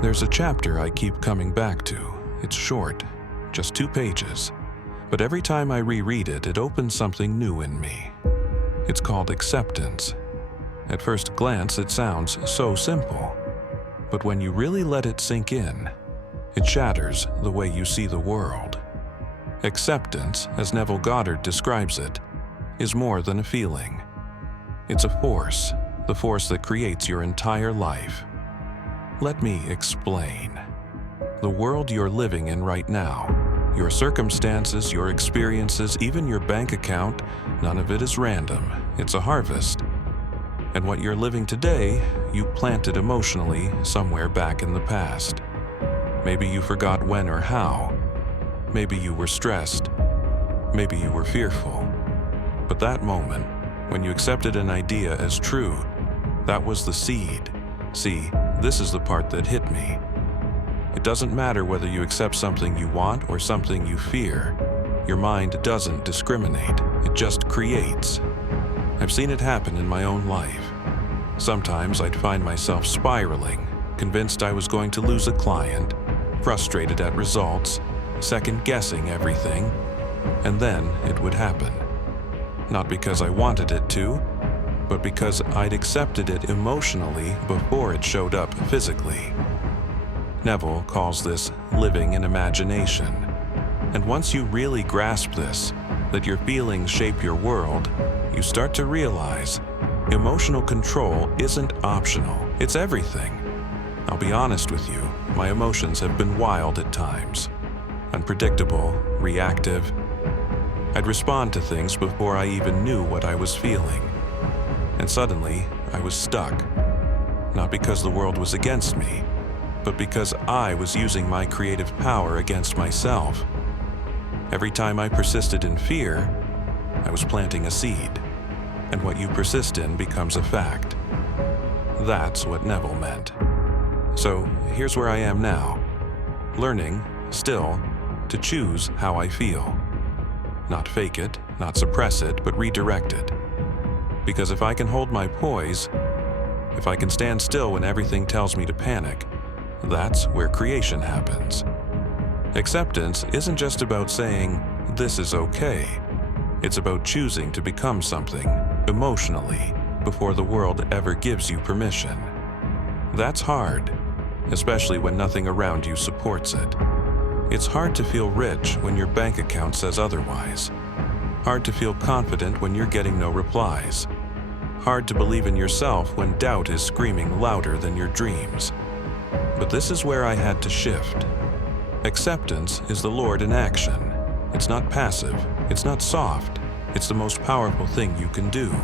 There's a chapter I keep coming back to. It's short, just 2 pages. But every time I reread it, it opens something new in me. It's called acceptance. At first glance, it sounds so simple. But when you really let it sink in, it shatters the way you see the world. Acceptance, as Neville Goddard describes it, is more than a feeling. It's a force, the force that creates your entire life. Let me explain. The world you're living in right now, your circumstances, your experiences, even your bank account, none of it is random. It's a harvest. And what you're living today, you planted emotionally somewhere back in the past. Maybe you forgot when or how. Maybe you were stressed. Maybe you were fearful. But that moment, when you accepted an idea as true, that was the seed. See, this is the part that hit me. It doesn't matter whether you accept something you want or something you fear. Your mind doesn't discriminate. It just creates. I've seen it happen in my own life. Sometimes I'd find myself spiraling, convinced I was going to lose a client, frustrated at results, second-guessing everything, and then it would happen. Not because I wanted it to, but because I'd accepted it emotionally before it showed up physically. Neville calls this living in imagination. And once you really grasp this, that your feelings shape your world, you start to realize emotional control isn't optional, it's everything. I'll be honest with you, my emotions have been wild at times. Unpredictable, reactive. I'd respond to things before I even knew what I was feeling. And suddenly, I was stuck. Not because the world was against me, but because I was using my creative power against myself. Every time I persisted in fear, I was planting a seed. And what you persist in becomes a fact. That's what Neville meant. So here's where I am now, learning, still, to choose how I feel. Not fake it, not suppress it, but redirect it. Because if I can hold my poise, if I can stand still when everything tells me to panic, that's where creation happens. Acceptance isn't just about saying, this is okay. It's about choosing to become something, emotionally, before the world ever gives you permission. That's hard, especially when nothing around you supports it. It's hard to feel rich when your bank account says otherwise. Hard to feel confident when you're getting no replies. Hard to believe in yourself when doubt is screaming louder than your dreams. But this is where I had to shift. Acceptance is the Lord in action. It's not passive, it's not soft. It's the most powerful thing you can do.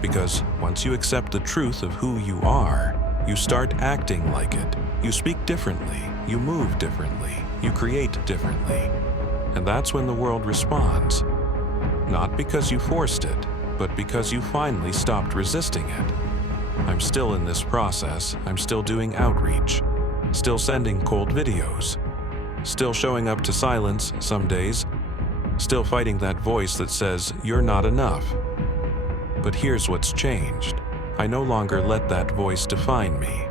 Because once you accept the truth of who you are, you start acting like it. You speak differently, you move differently, you create differently. And that's when the world responds. Not because you forced it, but because you finally stopped resisting it. I'm still in this process. I'm still doing outreach, still sending cold videos, still showing up to silence some days, still fighting that voice that says you're not enough. But here's what's changed. I no longer let that voice define me.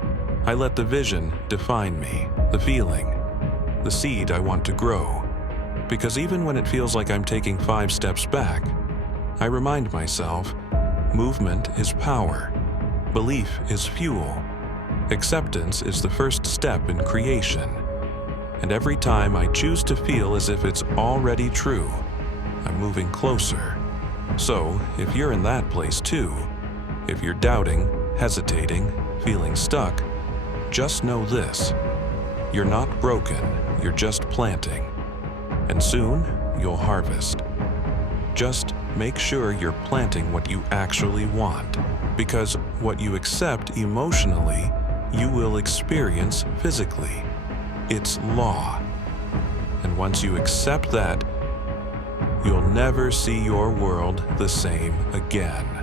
I let the vision define me, the feeling, the seed I want to grow. Because even when it feels like I'm taking 5 steps back, I remind myself, movement is power, belief is fuel, acceptance is the first step in creation. And every time I choose to feel as if it's already true, I'm moving closer. So, if you're in that place too, if you're doubting, hesitating, feeling stuck, just know this. You're not broken, you're just planting. And soon, you'll harvest. Just make sure you're planting what you actually want, because what you accept emotionally, you will experience physically. It's law. And once you accept that, you'll never see your world the same again.